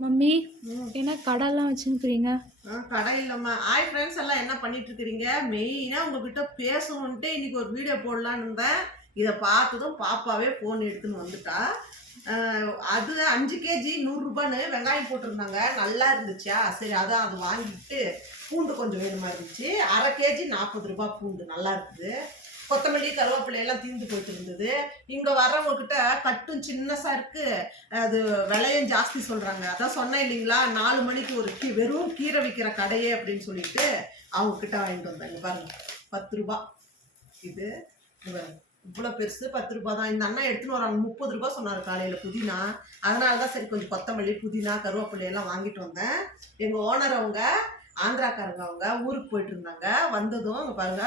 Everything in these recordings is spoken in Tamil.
மம்மி என்ன கடைலாம் வச்சுருக்கிறீங்க? கடை இல்லைம்மா. ஹாய் ஃப்ரெண்ட்ஸ் எல்லாம் என்ன பண்ணிட்டு இருக்கிறீங்க? மெயினாக உங்ககிட்ட பேசணுன்ட்டு இன்னைக்கு ஒரு வீடியோ போடலான்னு இருந்தேன். இதை பார்த்ததும் பாப்பாவே ஃபோன் எடுத்துன்னு வந்துட்டா. அது 5 கேஜி 100 ரூபான்னு வெங்காயம் போட்டிருந்தாங்க. நல்லா இருந்துச்சா, சரி அதான் அது வாங்கிட்டு பூண்டு கொஞ்சம் வேணுமா இருந்துச்சு. 1/2 கேஜி 40 ரூபா பூண்டு நல்லா இருக்குது. கொத்தமல்லி கருவேப்பிலை எல்லாம் தீர்ந்து போயிட்டு இருந்தது. இங்கே வர்றவங்கக்கிட்ட கட்டும் சின்னசா இருக்கு, அது விலையும் ஜாஸ்தி சொல்கிறாங்க. அதான் சொன்னேன் இல்லைங்களா, 4 மணிக்கு ஒரு வெறும் கீரை விற்கிற கடையே அப்படின்னு சொல்லிட்டு அவங்கக்கிட்ட வாங்கிட்டு வந்தாங்க. பாருங்க 10 ரூபா இது. இவ்வளோ பெருசு 10 ரூபா தான். இந்த அண்ணா எடுத்துன்னு வராங்க. 30 ரூபா சொன்னார் காலையில் புதினா. அதனால தான் சரி கொஞ்சம் கொத்தமல்லி புதினா கருவேப்பிலை எல்லாம் வாங்கிட்டு வந்தேன். எங்கள் ஓனர் அவங்க ஆந்திராக்காரங்க, அவங்க ஊருக்கு போயிட்டு இருந்தாங்க. வந்ததும் அங்கே பாருங்க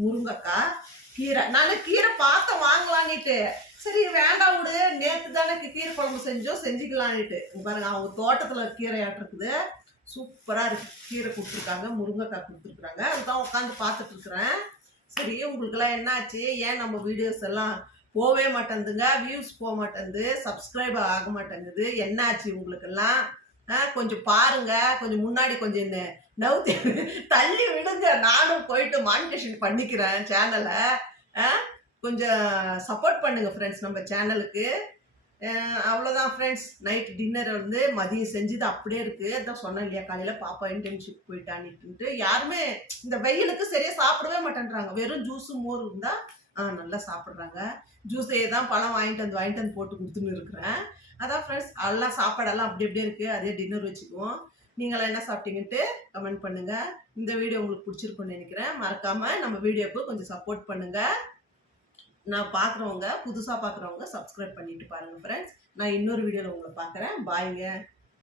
முருங்கைக்காய் கீரை. நான் கீரை பார்த்த வாங்கலான்னுட்டு சரி வேண்டாம் விடு, நேற்று தானே கீரை குழம்பு செஞ்சுக்கலான்னுட்டு பாருங்க அவங்க தோட்டத்தில் கீரை ஆட்டிருக்குது. சூப்பராக இருக்குது. கீரை கொடுத்துருக்காங்க, முருங்கைக்காய் கொடுத்துருக்குறாங்க. அதுதான் உட்காந்து பார்த்துட்டு இருக்கிறேன். சரி உங்களுக்கெல்லாம் என்னாச்சு, ஏன் நம்ம வீடியோஸ் எல்லாம் போகவே மாட்டேங்குதுங்க, வியூஸ் போக மாட்டேங்குது, சப்ஸ்கிரைப் ஆக மாட்டேங்குது, என்னாச்சு உங்களுக்கெல்லாம்? கொஞ்சம் பாருங்க, கொஞ்சம் முன்னாடி கொஞ்சம் என்ன நவுத்தி தள்ளி விடுங்க, நானும் போயிட்டு மானிட்டேஷன் பண்ணிக்கிறேன் சேனலை. கொஞ்சம் சப்போர்ட் பண்ணுங்க ஃப்ரெண்ட்ஸ் நம்ம சேனலுக்கு. அவ்வளோதான் ஃப்ரெண்ட்ஸ். நைட் டின்னர் வந்து மதியம் செஞ்சது அப்படியே இருக்குது. அதான் சொன்னேன் இல்லையா, காலையில் பாப்பா இன்டர்ன்ஷிப் போயிட்டான்னுட்டு. யாருமே இந்த வெயிலுக்கு சரியாக சாப்பிடவே மாட்டேன்றாங்க. வெறும் ஜூஸு மோர் இருந்தால் நல்லா சாப்பிட்றாங்க. ஜூஸே தான் பழம் வாங்கிட்டு வந்து போட்டு கொடுத்துன்னு இருக்கிறேன். அதான் ஃப்ரெண்ட்ஸ், எல்லாம் சாப்பாடெல்லாம் அப்படி அப்படியே இருக்குது. அதே டின்னர் வச்சுக்குவோம். நீங்களாம் என்ன சாப்பிட்டீங்கன்ட்டு கமெண்ட் பண்ணுங்கள். இந்த வீடியோ உங்களுக்கு பிடிச்சிருக்குன்னு நினைக்கிறேன். மறக்காமல் நம்ம வீடியோவுக்கு கொஞ்சம் சப்போர்ட் பண்ணுங்கள். நான் பார்க்குறவங்க, புதுசாக பார்க்குறவங்க சப்ஸ்கிரைப் பண்ணிட்டு பாருங்கள் ஃப்ரெண்ட்ஸ். நான் இன்னொரு வீடியோவில் உங்களை பார்க்குறேன். பாய்ங்க.